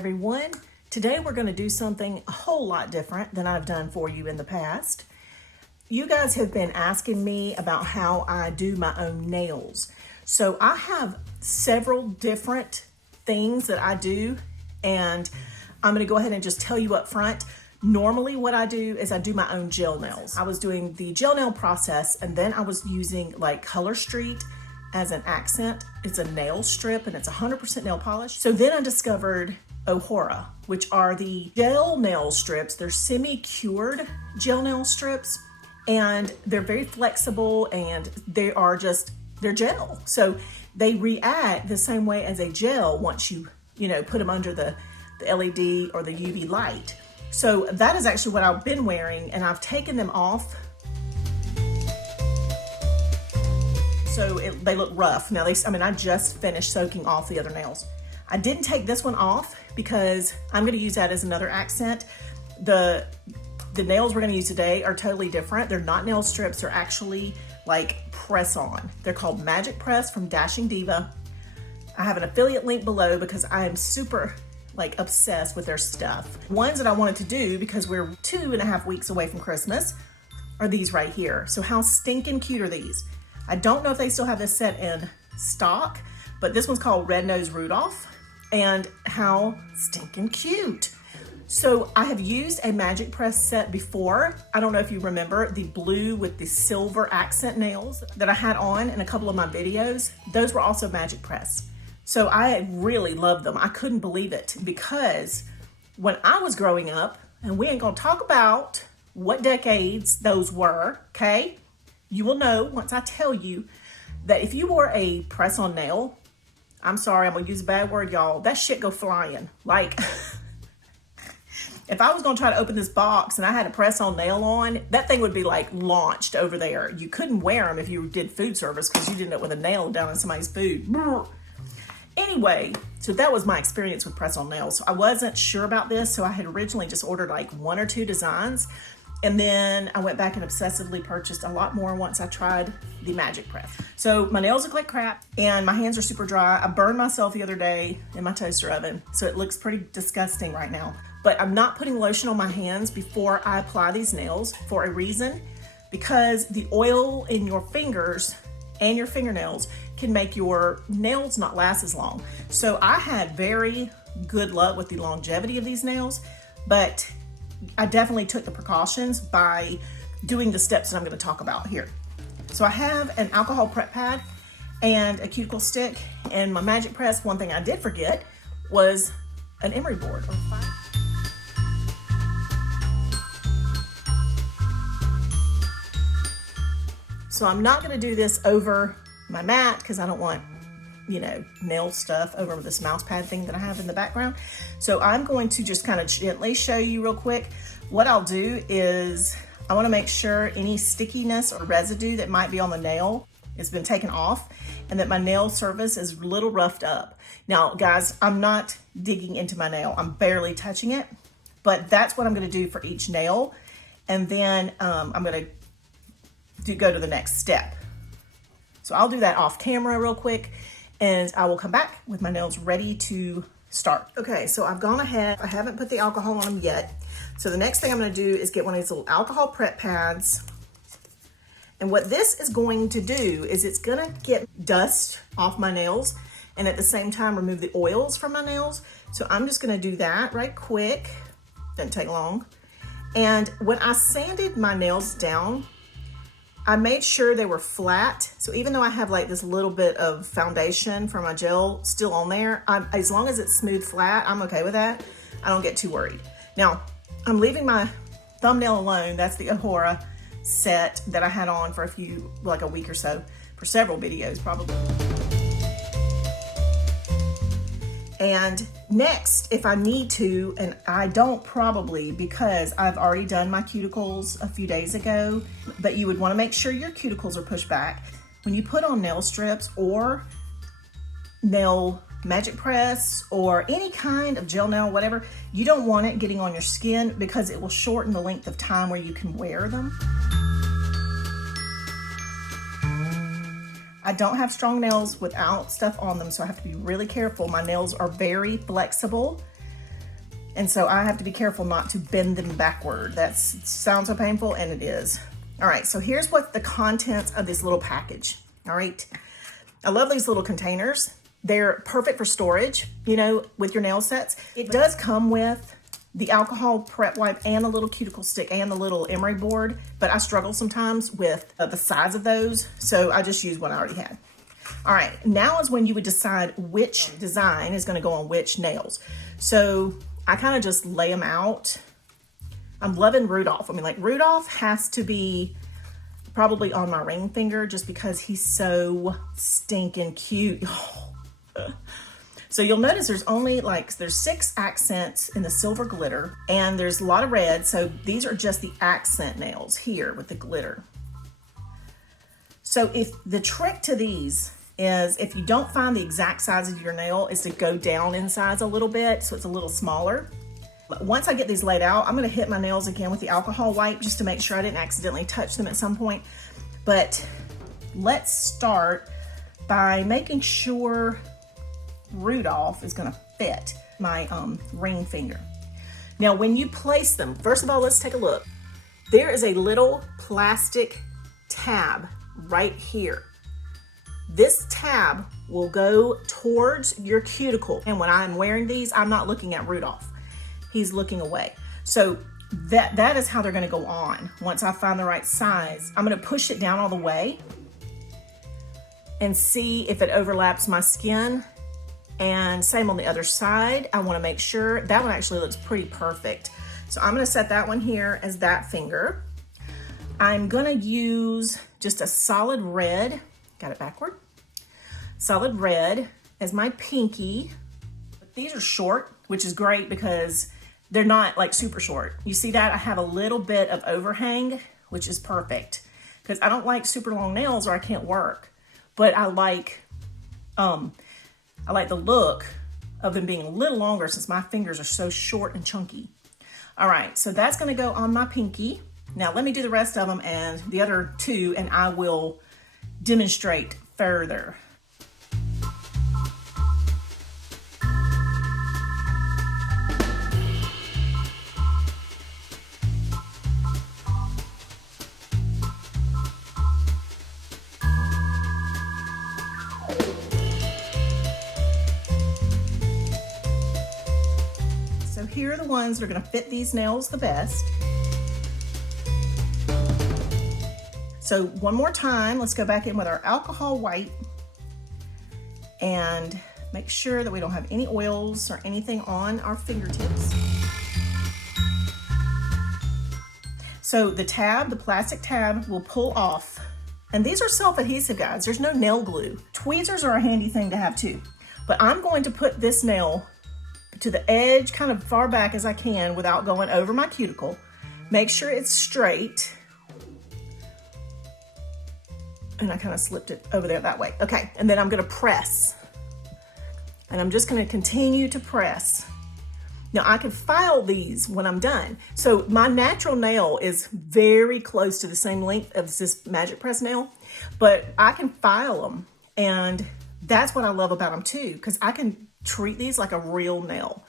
everyone. Today we're going to do something a whole lot different than I've done for you in the past. You guys have been asking me about how I do my own nails. So I have several different things that I do, and I'm going to go ahead and just tell you up front. Normally what I do is I do my own gel nails. I was doing the gel nail process, and then I was using like Color Street as an accent. It's a nail strip and it's 100% nail polish. So then I discovered Ohora, which are the gel nail strips. They're semi-cured gel nail strips, and they're very flexible, and they're gel. So they react the same way as a gel once you put them under the LED or the UV light. So that is actually what I've been wearing, and I've taken them off. So they look rough. Now, I just finished soaking off the other nails. I didn't take this one off because I'm going to use that as another accent. The nails we're going to use today are totally different. They're not nail strips. They're actually like press-on. They're called Magic Press from Dashing Diva. I have an affiliate link below because I am super obsessed with their stuff. Ones that I wanted to do, because we're 2.5 weeks away from Christmas, are these right here. So how stinking cute are these? I don't know if they still have this set in stock, but this one's called Red Nose Rudolph, and how stinking cute. So I have used a Magic Press set before. I don't know if you remember the blue with the silver accent nails that I had on in a couple of my videos. Those were also Magic Press. So I really loved them. I couldn't believe it, because when I was growing up, and we ain't gonna talk about what decades those were, okay? You will know once I tell you that if you wore a press-on nail, I'm sorry, I'm gonna use a bad word, y'all, that shit go flying. If I was gonna try to open this box and I had a press-on nail on, that thing would be launched over there. You couldn't wear them if you did food service because you didn't know with a nail down in somebody's food. Anyway, so that was my experience with press-on nails. So I wasn't sure about this, so I had originally just ordered 1 or 2 designs, and then I went back and obsessively purchased a lot more once I tried the Magic Press. So my nails look like crap, and my hands are super dry. I burned myself the other day in my toaster oven, so it looks pretty disgusting right now. But I'm not putting lotion on my hands before I apply these nails for a reason, because the oil in your fingers and your fingernails can make your nails not last as long. So I had very good luck with the longevity of these nails, but I definitely took the precautions by doing the steps that I'm going to talk about here. So I have an alcohol prep pad and a cuticle stick, and my Magic Press. One thing I did forget was an emery board. So I'm not going to do this over my mat because I don't want, nail stuff over this mouse pad thing that I have in the background. So I'm going to just kind of gently show you real quick. What I'll do is I want to make sure any stickiness or residue that might be on the nail has been taken off, and that my nail surface is a little roughed up. Now, guys, I'm not digging into my nail. I'm barely touching it, but that's what I'm going to do for each nail. And then I'm going to go to the next step. So I'll do that off camera real quick, and I will come back with my nails ready to start. Okay, so I've gone ahead. I haven't put the alcohol on them yet. So the next thing I'm going to do is get one of these little alcohol prep pads. And what this is going to do is it's going to get dust off my nails, and at the same time remove the oils from my nails. So I'm just going to do that right quick. Doesn't take long. And when I sanded my nails down, I made sure they were flat. So even though I have this little bit of foundation from my gel still on there, as long as it's smooth flat, I'm okay with that. I don't get too worried. Now, I'm leaving my thumbnail alone. That's the Ohora set that I had on for a week or so, for several videos probably. And next, if I need to, and I don't probably because I've already done my cuticles a few days ago, but you would want to make sure your cuticles are pushed back. When you put on nail strips or nail Magic Press or any kind of gel nail, whatever, you don't want it getting on your skin because it will shorten the length of time where you can wear them. I don't have strong nails without stuff on them, so I have to be really careful. My nails are very flexible, And so I have to be careful not to bend them backward. That sounds so painful, and it is. All right, so here's what the contents of this little package. All right, I love these little containers. They're perfect for storage, you know, with your nail sets. It does come with the alcohol prep wipe and a little cuticle stick and the little emery board, but I struggle sometimes with the size of those, so I just use what I already had. All right, now is when you would decide which design is gonna go on which nails. So I kind of just lay them out. I'm loving Rudolph. I mean, like, Rudolph has to be probably on my ring finger just because he's so stinking cute. So you'll notice there's only there's 6 accents in the silver glitter, and there's a lot of red. So these are just the accent nails here with the glitter. So if the trick to these is, if you don't find the exact size of your nail, is to go down in size a little bit so it's a little smaller. But once I get these laid out, I'm gonna hit my nails again with the alcohol wipe just to make sure I didn't accidentally touch them at some point. But let's start by making sure Rudolph is gonna fit my ring finger. Now, when you place them, first of all, let's take a look. There is a little plastic tab right here. This tab will go towards your cuticle. And when I'm wearing these, I'm not looking at Rudolph. He's looking away. So that is how they're gonna go on. Once I find the right size, I'm gonna push it down all the way and see if it overlaps my skin. And same on the other side. I wanna make sure that one actually looks pretty perfect. So I'm gonna set that one here as that finger. I'm gonna use just a solid red, got it backward, solid red as my pinky. These are short, which is great because they're not like super short. You see that? I have a little bit of overhang, which is perfect because I don't like super long nails or I can't work. But I like the look of them being a little longer since my fingers are so short and chunky. All right, so that's gonna go on my pinky. Now let me do the rest of them and the other 2, and I will demonstrate further. So here are the ones that are gonna fit these nails the best. So one more time, let's go back in with our alcohol wipe and make sure that we don't have any oils or anything on our fingertips. So the tab, the plastic tab, will pull off. And these are self-adhesive, guys. There's no nail glue. Tweezers are a handy thing to have too. But I'm going to put this nail to the edge, kind of far back as I can without going over my cuticle. Make sure it's straight. And I kind of slipped it over there that way. Okay, and then I'm gonna press. And I'm just gonna continue to press. Now I can file these when I'm done. So my natural nail is very close to the same length as this Magic Press nail, but I can file them. And that's what I love about them too, because I can treat these like a real nail.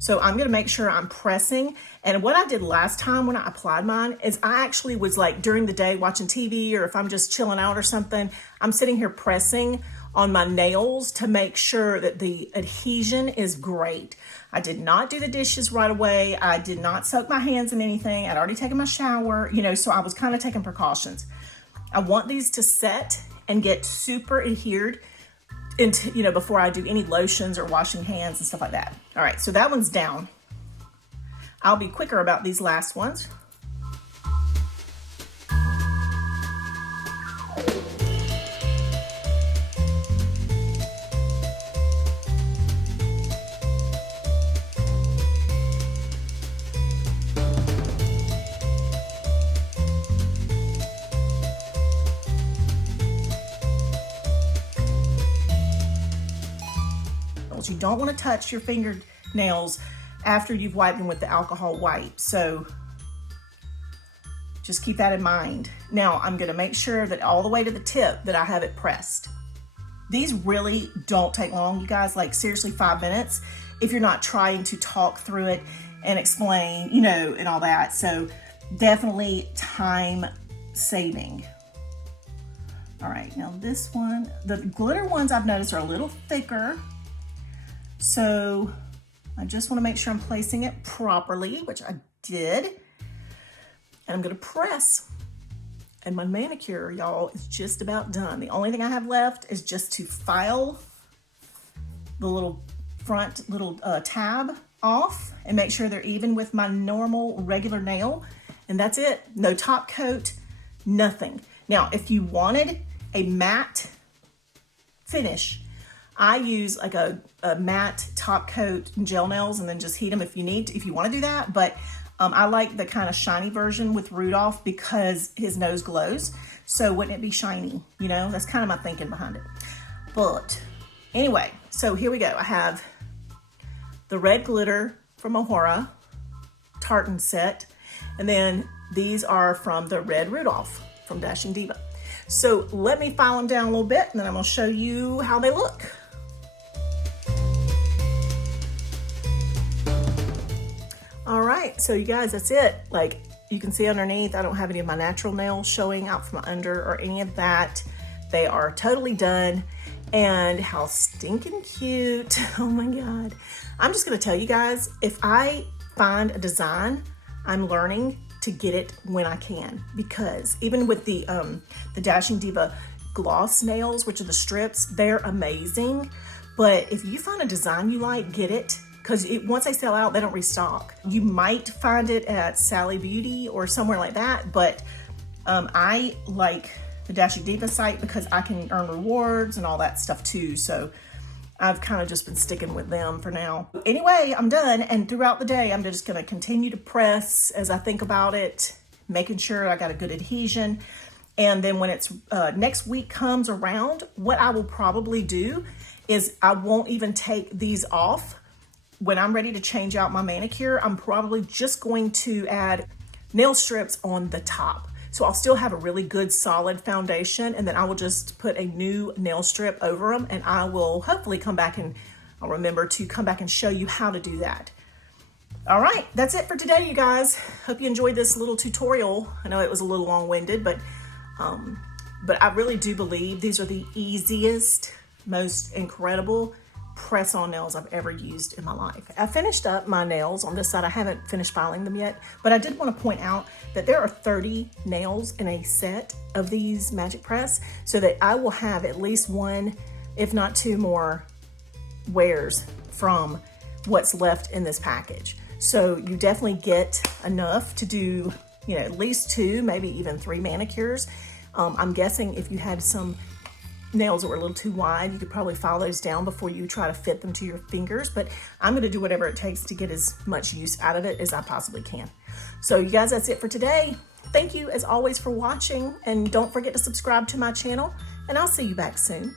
So I'm gonna make sure I'm pressing. And what I did last time when I applied mine is I actually was like during the day watching TV, or if I'm just chilling out or something, I'm sitting here pressing on my nails to make sure that the adhesion is great. I did not do the dishes right away. I did not soak my hands in anything. I'd already taken my shower, you know, so I was kind of taking precautions. I want these to set and get super adhered into, you know, before I do any lotions or washing hands and stuff like that. All right, so that one's down. I'll be quicker about these last ones. You don't want to touch your fingernails after you've wiped them with the alcohol wipe. So just keep that in mind. Now I'm going to make sure that all the way to the tip that I have it pressed. These really don't take long, you guys, like seriously 5 minutes. if you're not trying to talk through it and explain, you know, and all that. So definitely time saving. All right, now this one, the glitter ones I've noticed are a little thicker. So I just want to make sure I'm placing it properly, which I did. And I'm going to press. And my manicure, y'all, is just about done. The only thing I have left is just to file the little front little tab off and make sure they're even with my normal regular nail. And that's it. No top coat, nothing. Now, if you wanted a matte finish, I use like a matte top coat gel nails and then just heat them if you need to, if you want to do that. But I like the kind of shiny version with Rudolph because his nose glows. So wouldn't it be shiny? You know, that's kind of my thinking behind it. But anyway, so here we go. I have the red glitter from Ohora tartan set. And then these are from the red Rudolph from Dashing Diva. So let me file them down a little bit and then I'm gonna show you how they look. All right, so you guys, that's it. Like you can see underneath, I don't have any of my natural nails showing out from under or any of that. They are totally done. And how stinking cute. Oh my God. I'm just gonna tell you guys, if I find a design, I'm learning to get it when I can, because even with the Dashing Diva gloss nails, which are the strips, they're amazing. But if you find a design you like, get it, because once they sell out, they don't restock. You might find it at Sally Beauty or somewhere like that, but I like the Dashing Diva site because I can earn rewards and all that stuff too. So I've kind of just been sticking with them for now. Anyway, I'm done. And throughout the day, I'm just going to continue to press as I think about it, making sure I got a good adhesion. And then when it's next week comes around, what I will probably do is I won't even take these off. When I'm ready to change out my manicure, I'm probably just going to add nail strips on the top. So I'll still have a really good solid foundation, and then I will just put a new nail strip over them, and I will hopefully come back and I'll remember to come back and show you how to do that. All right, that's it for today, you guys. Hope you enjoyed this little tutorial. I know it was a little long-winded, but I really do believe these are the easiest, most incredible press-on nails I've ever used in my life. I finished up my nails on this side. I haven't finished filing them yet, but I did want to point out that there are 30 nails in a set of these Magic Press, so that I will have at least one, if not two more wears from what's left in this package. So you definitely get enough to do, you know, at least 2, maybe even 3 manicures. I'm guessing if you had some nails that were a little too wide, you could probably file those down before you try to fit them to your fingers, but I'm going to do whatever it takes to get as much use out of it as I possibly can. So you guys, that's it for today. Thank you as always for watching, and don't forget to subscribe to my channel, and I'll see you back soon.